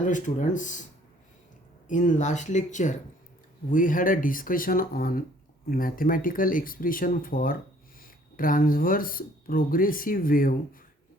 Hello students, in last lecture we had a discussion on mathematical expression for transverse progressive wave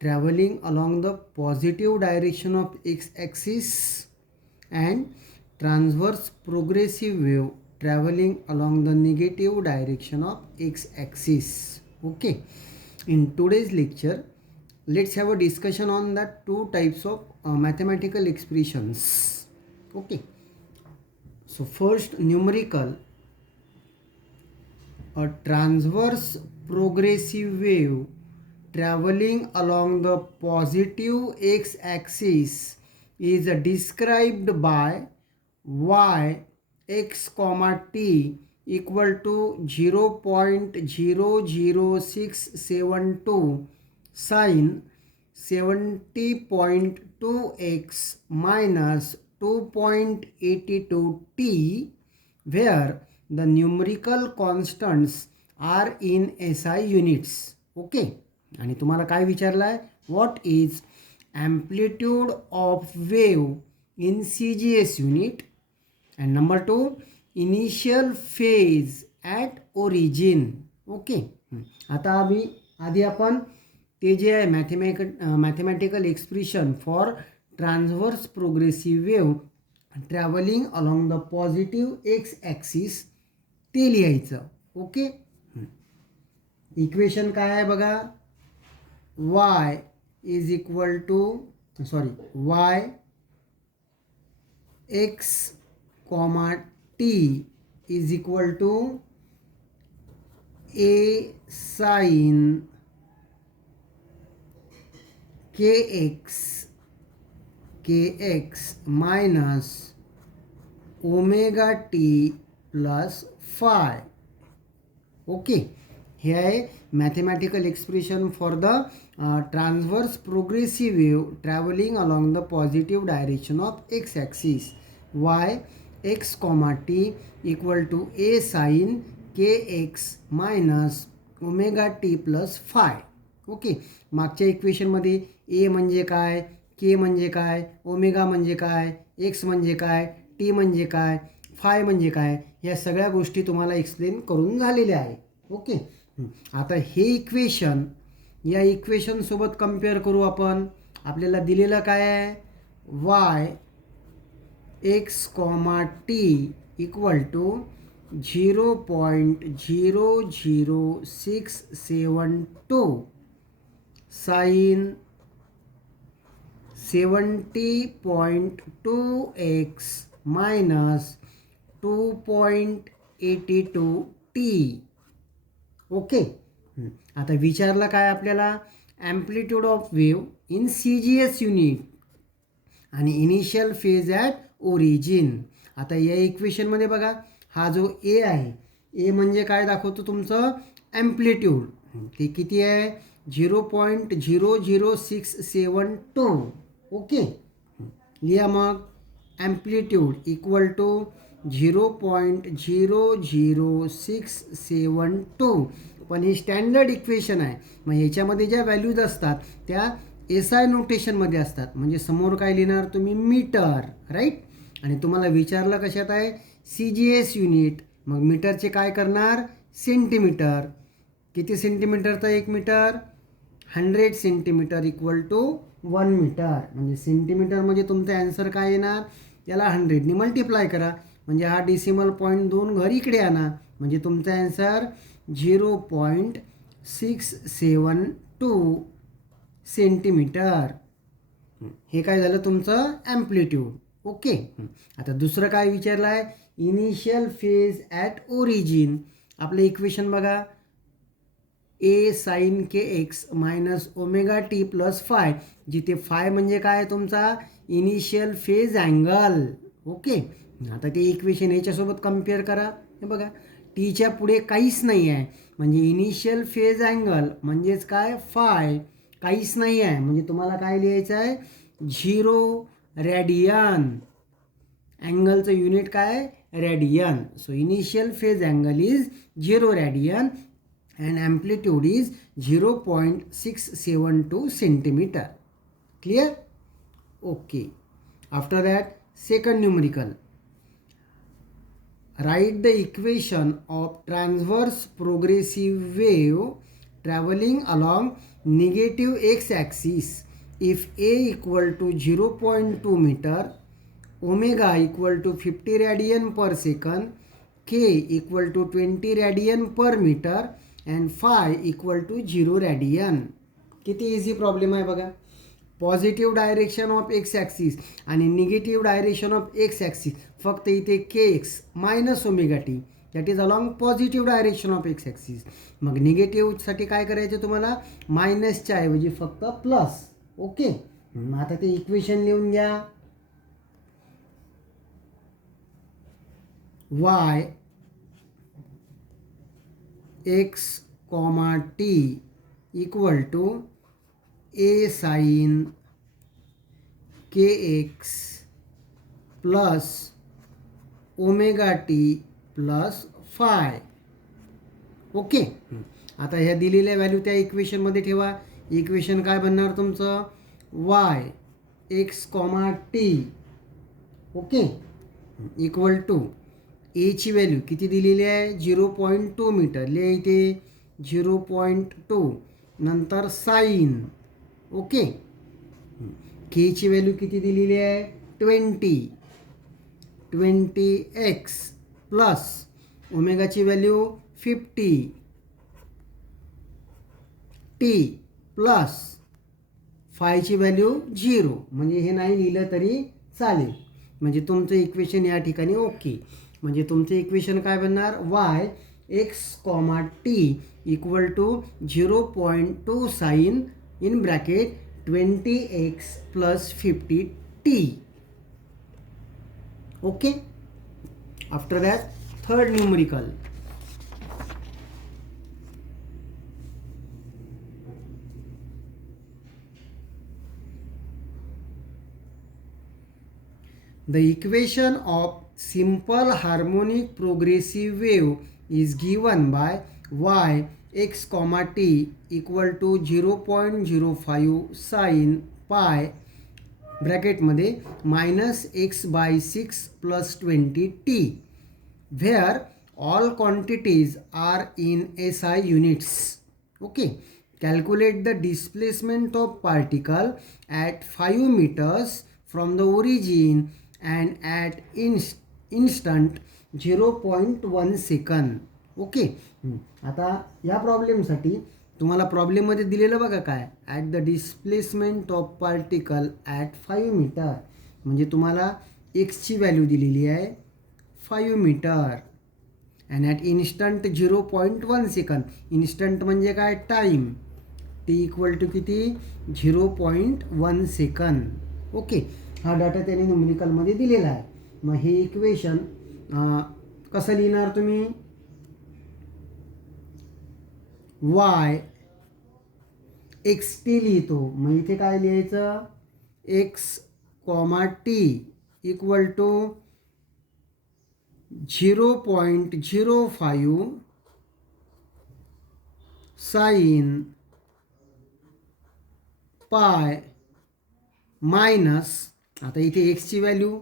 traveling along the positive direction of x-axis and transverse progressive wave traveling along the negative direction of x-axis. Okay, in today's lecture let's have a discussion on that two types of mathematical expressions. Okay, so first numerical, a transverse progressive wave traveling along the positive x-axis is described by y x comma t equal to 0.00672 sine 70.2x minus 2.82t, where the numerical constants are in SI units. Okay, आणि तुम्हाला काय विचारलं आहे, what is amplitude of wave in CGS unit, and number 2 initial phase at origin. Okay, आता आधी आपण ते जे आहे mathematical expression for transverse progressive wave travelling along the positive X axis ते लिहायचं. ओके, इक्वेशन काय आहे बघा, y is equal to y x comma t is equal to a sin kx minus omega t plus phi. Okay, हे आहे mathematical expression for the transverse progressive wave travelling along the positive direction of x axis Y X comma T equal to A sine K X minus omega T plus phi. Okay, मागच्या इक्वेशनमध्ये ए म्हणजे काय, के म्हणजे काय, omega म्हणजे काय, x म्हणजे काय, टी म्हणजे काय, फाय म्हणजे काय, या सगळ्या गोष्टी तुम्हाला एक्सप्लेन करून झालेल्या आहे. ओके, आता हे इक्वेशन या इक्वेशनसोबत कम्पेअर करू आपण. आपल्याला दिलेलं काय आहे, Y X comma T equal to 0.00672 sine 70.2x minus 2.82t. Okay, आता विचारलं काय आपल्याला, amplitude of wave in CGS unit आणि इनिशियल फेज ॲट ओरिजिन. आता या इक्वेशनमध्ये बघा, हा जो ए आहे, ए म्हणजे काय दाखवतो तुमचं ॲम्प्लिट्यूड, ते किती आहे 0.00672. ओके, लिहा मग ॲम्प्लिट्यूड इक्वल टू 0.00672. पण ही स्टँडर्ड इक्वेशन आहे, मग ह्याच्यामध्ये ज्या व्हॅल्यूज असतात त्या SI नोटेशनमध्ये असतात, म्हणजे समोर काय लिहिणार तुम्ही मीटर, राईट. आणि तुम्हाला विचारलं कशात आहे, CGS युनिट, मग मीटरचे काय करणार सेंटीमीटर. किती सेंटीमीटरचा 1 metre, 100 centimetre equal to 1 metre. म्हणजे सेंटीमीटरमध्ये तुमचा ॲन्सर काय येणार, त्याला 100ने मल्टिप्लाय करा, म्हणजे हा डेसिमल पॉईंट 2 घर इकडे आणा, म्हणजे तुमचा ॲन्सर 0.672 सेंटीमीटर. हे काय झालं तुमचं ॲम्प्लिट्यूड. ओके, आता दुसरं काय विचारलं आहे, इनिशियल फेज ॲट ओरिजिन. आपलं इक्वेशन बघा, A sine K X minus omega T plus phi, जिथे फाय म्हणजे काय तुमचा इनिशियल फेज अँगल. ओके, आता ते इक्वेशन ह्याच्यासोबत कम्पेअर करा. हे बघा, टीच्या पुढे काहीच नाही आहे, म्हणजे इनिशियल फेज अँगल म्हणजेच काय फाय, काहीच नाही आहे, म्हणजे तुम्हाला काय लिहायचं आहे 0 रॅडियन. अँगलचं युनिट काय radian. So initial phase angle is 0 radian and amplitude is 0.672 centimeter. Clear? Okay. After that, second numerical. Write the equation of transverse progressive wave traveling along negative x-axis if a equal to 0.2 meter, omega equal to 50 radian per second, k equal to 20 radian per meter and phi equal to 0 radian. किती easy problem आहे बघा. Positive direction of x axis आणि negative direction of x axis. फक्त इथे K X minus omega T that is along positive direction of x axis. मग निगेटिव्हसाठी काय करायचं तुम्हाला, मायनसच्या ऐवजी फक्त प्लस. ओके, आता ते इक्वेशन लिहून घ्या. y x comma t equal to a sin kx plus omega t plus phi. Okay, आता ह्या दिलेल्या व्हॅल्यू त्या इक्वेशनमध्ये ठेवा. इक्वेशन काय बनणार तुमचं, y x comma T okay equal to एची व्हॅल्यू किती दिलेली आहे, 0.2 मीटर. लिहा इथे 0.2. नंतर साईन. ओके, केची व्हॅल्यू किती दिलेली आहे, 20x प्लस ओमेगाची व्हॅल्यू 50 टी प्लस फायची व्हॅल्यू 0. म्हणजे हे नाही लिहिलं तरी चालेल. म्हणजे तुमचं इक्वेशन या ठिकाणी ओके. म्हणजे तुमचं इक्वेशन काय बनणार, y x comma T equal to 0.2 sine in bracket 20x plus 50t. Okay, after that third numerical. The equation of simple harmonic progressive wave is given by y x comma t equal to 0.05 sin pi bracket मध्ये minus x by 6 plus 20t where all quantities are in SI units. Okay, calculate the displacement of particle at 5 meters from the origin and at instant 0.1 second. Okay, आता या प्रॉब्लेमसाठी तुम्हाला प्रॉब्लेममध्ये दिलेलं बघा काय, at the displacement of particle at 5 metre. म्हणजे तुम्हाला एक्सची व्हॅल्यू दिलेली आहे 5 metre and at instant 0.1 second. Instant म्हणजे काय, टाईम. टी इक्वल टू किती, 0.1 सेकंद. ओके, हा डाटा त्यांनी न्यूमेरिकलमध्ये दिलेला आहे. मग हे इक्वेशन कसं लिहिणार तुम्ही, y एक्स टी लिहितो. मग इथे काय लिहायचं, X comma T equal to 0.05 sine pi minus, आता इथे एक्सची व्हॅल्यू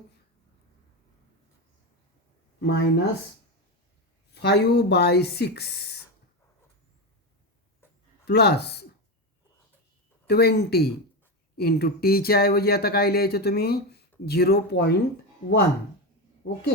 -5/6 प्लस 20 इंटू टीच्या ऐवजी आता काय लिहायचं तुम्ही, 0.1. ओके,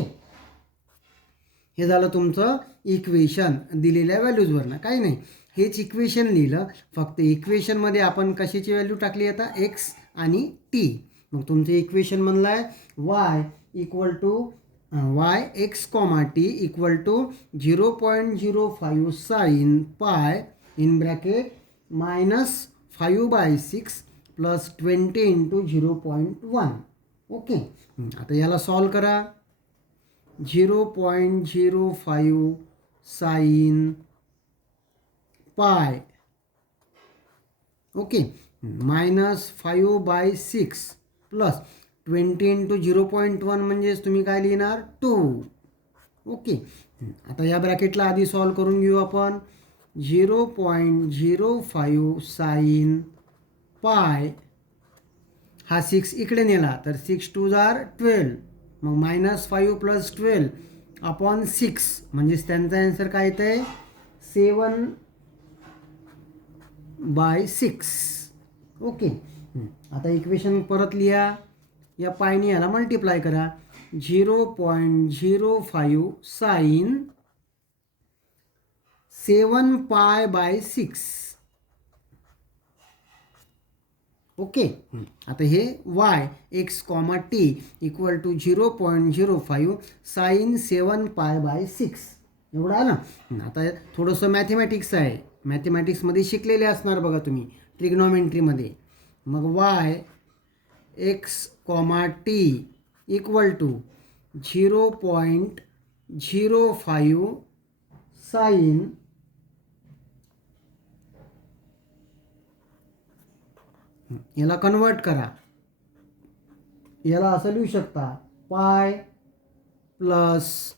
हे झालं तुमचं इक्वेशन दिलेल्या व्हॅल्यूजवरनं. काही नाही, हेच इक्वेशन लिहिलं, फक्त इक्वेशनमध्ये आपण कशाची व्हॅल्यू टाकली, आता एक्स आणि टी. मग तुमचं इक्वेशन म्हणलं आहे y equal to y x comma T equal to 0.05 sine pi in bracket -5/6 plus 20 into 0.1. Okay, आता याला सॉल्व करा. 0.05 साइन पाय ओके -5/6 प्लस 20 इंटू 0.1 म्हणजेच तुम्ही काय लिहिणार, 2. ओके, आता या ब्रॅकेटला आधी सॉल्व करून घेऊ आपण. 0.05 साइन पाय हा 6 इकडे नेला तर 6 2 जार 12, मग -5 + 12 अपॉन 6 म्हणजेच त्यांचा आन्सर काय येतं आहे 7/6. ओके. आता इक्वेशन परत लिहा. या पायने याला मल्टिप्लाय करा. 0.05 साइन 7π/6. ओके. आता हे y x, t equal to 0.05 sine 7π/6 एवढं आलं. आता थोडंसं मॅथमॅटिक्स आहे. मॅथमॅटिक्समध्ये शिकलेले असणार बघा तुम्ही ट्रिग्नॉमेट्रीमध्ये. मग y x, t equal to 0.05 sine याला कन्वर्ट करा. याला असं लिहू शकता पाय प्लस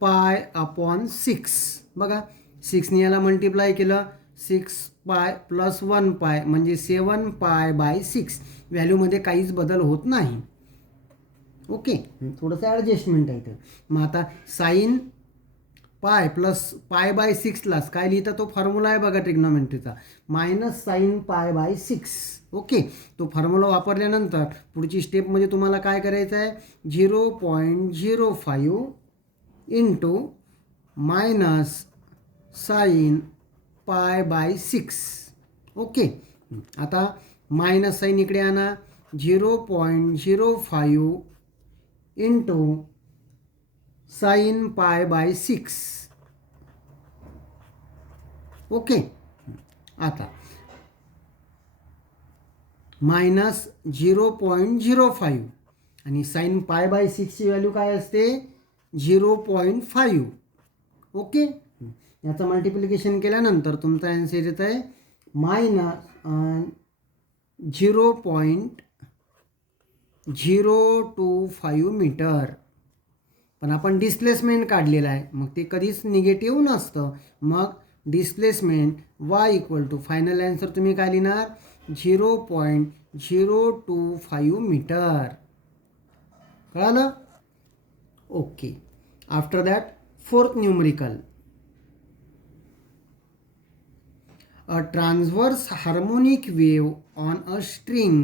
पाय अपॉन 6. बघा 6ने याला मल्टिप्लाय केलं 6π + 1π म्हणजे 7π/6. व्हॅल्यूमध्ये काहीच बदल होत नाही. ओके. थोडंसं ॲडजस्टमेंट आहे. तर मग आता साईन पाय प्लस π/6ला काय लिहिता तो फॉर्म्युला आहे बघा ट्रिग्नॉमेट्रीचा -sin π/6. ओके. तो फॉर्म्युला वापरल्यानंतर पुढची स्टेपमध्ये तुम्हाला काय करायचं आहे 0.05 इंटू -sin π/6. ओके. आता मायनस साईन इकडे आणा 0.05 इंटू sin π/6. ओके. आता -0.05 आणि sin π/6ची व्हॅल्यू काय असते 0.5. ओके. याचं मल्टिप्लिकेशन केल्यानंतर तुमचा आन्सर येत आहे -0.025 मीटर. पण आपण डिस्प्लेसमेंट काढलेलं आहे मग ते कधीच निगेटिव्ह नसतं. मग displacement y equal to final answer तुम्ही काय लिहिणार 0.025 मीटर. कळालं. Okay. After that fourth numerical. A transverse harmonic wave on a string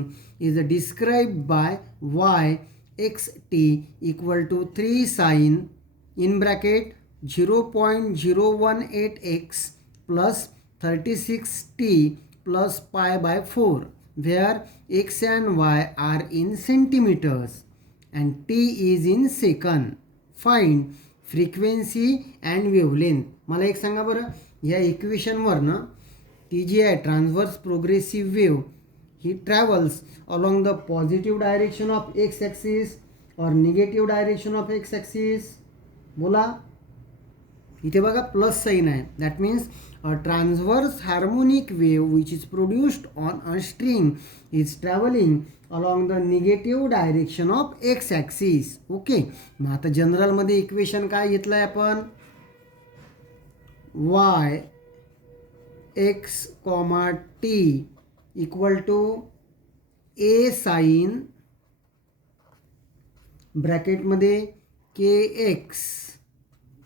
is described by y xt equal to 3 sin in bracket 0.018x plus 36t plus pi/4 where x and y are in centimeters and t is in second. Find frequency and wavelength. मला एक सांगा बरं या इक्वेशनवर ना ती जी आहे transverse progressive wave ही travels along the positive direction of x axis और negative direction of x axis. बोला. इथे बघा प्लस साईन आहे. That means a transverse harmonic wave which is produced on a string is travelling along the negative direction of x axis. Okay. मग आता जनरलमध्ये equation काय घेतलं आहे आपण y x, t equal to a sine ब्रॅकेटमध्ये kx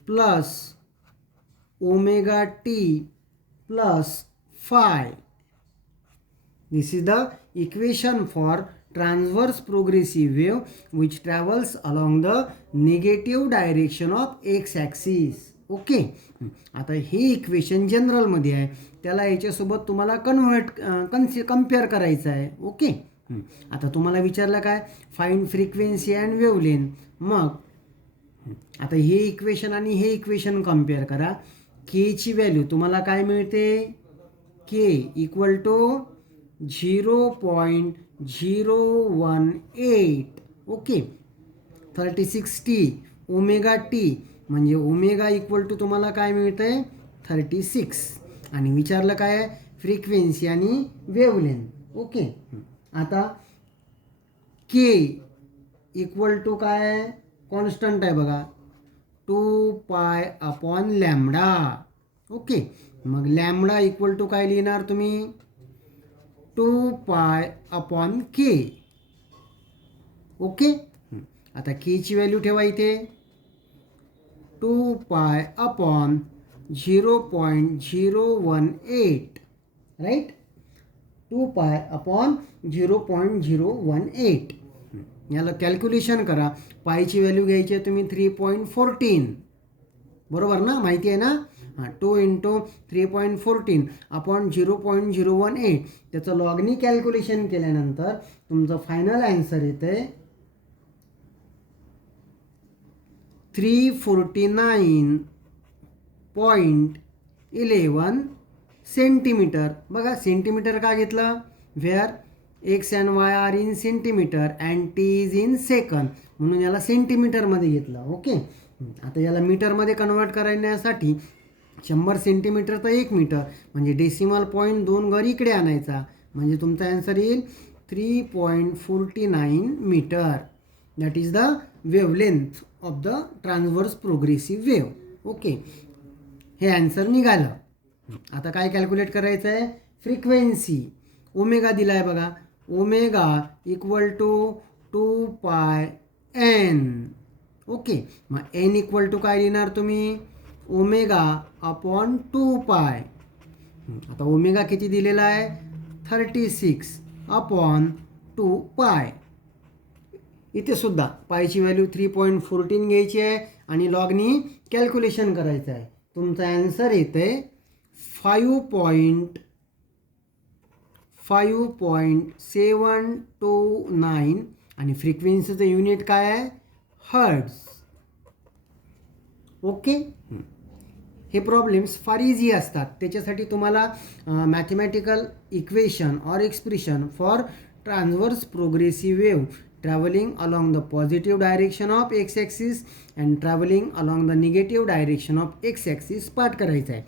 plus omega T plus phi. This is the equation for transverse progressive wave which travels along the negative direction of x axis. Okay. आता हे equation जनरलमध्ये आहे त्याला याच्यासोबत तुम्हाला compare करायचं आहे. Okay. आता तुम्हाला विचारलं काय फाइंड फ्रिक्वेन्सी अँड वेव्हलेंथ. मग आता हे इक्वेशन आणि हे इक्वेशन कम्पेअर करा. केची व्हॅल्यू तुम्हाला काय मिळते K equal to 0.018. Okay. 36t omega T म्हणजे ओमेगा इक्वल टू तुम्हाला काय मिळतं आहे 36. आणि विचारलं काय आहे फ्रिक्वेन्सी आणि वेव्हलेंथ. ओके. आता के इक्वल टू काय आहे कॉन्स्टंट आहे बघा 2π/λ. ओके. मग लॅम्बडा इक्वल टू काय लिहिणार तुम्ही 2 पाय अपॉन के. ओके. आता केची व्हॅल्यू ठेवा इथे 2 pi upon 0.018 right. 2 pi upon 0.018. याला कॅल्क्युलेशन करा. पायची व्हॅल्यू घ्यायची आहे तुम्ही 3.14 बरोबर ना, माहिती आहे ना. 2 इंटू 3.14 अपॉन 0.018 त्याचं लॉगनी कॅल्क्युलेशन केल्यानंतर तुमचं फायनल आन्सर येतं आहे 349.11 सेंटीमीटर. बघा सेंटीमीटर का घेतलं, where x and Y are in centimetre and T is in second, म्हणून याला सेंटीमीटरमध्ये घेतलं. ओके. आता याला मीटरमध्ये कन्वर्ट करण्यासाठी 100 सेंटीमीटर तर 1 मीटर म्हणजे डेसिमल पॉईंट 2 घर इकडे आणायचा म्हणजे तुमचा आन्सर येईल 3.49 metre. That is the wavelength of the transverse progressive wave. Okay. हे आन्सर निघालं. आता काय कॅल्क्युलेट करायचं आहे, फ्रिक्वेन्सी. ओमेगा दिला आहे बघा, ओमेगा इक्वल टू 2 पाय एन. ओके. मग एन इक्वल टू काय लिहिणार तुम्ही, ओमेगा अपॉन 2 पाय. आता ओमेगा किती दिलेला आहे 36 अपॉन 2 पाय. इथे सुद्धा पायची व्हॅल्यू 3.14 घ्यायची आहे आणि लॉगनी कॅल्क्युलेशन करायचं आहे. तुमचा आन्सर येतं आहे 5.729 आणि फ्रिक्वेन्सीचं युनिट काय आहे हर्ट्ज. ओके. हे प्रॉब्लेम्स फार इझी असतात. त्याच्यासाठी तुम्हाला mathematical equation or expression for transverse progressive wave traveling along the positive direction of x axis and traveling along the negative direction of x axis पाठ करायचा आहे.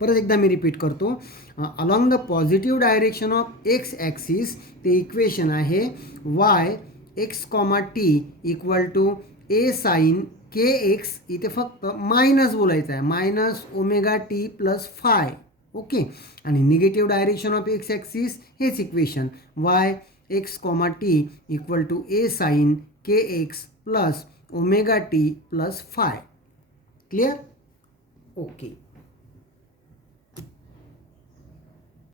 परत एकदा मी रिपीट करतो. Along the positive direction of x axis ते equation आहे y x comma T equal to a sine k x. इथे फक्त मायनस बोलायचं आहे, minus omega T plus phi. Okay. आणि negative direction of x axis हेच equation y x comma T equal to a sine k x plus omega T plus phi. Clear. Okay.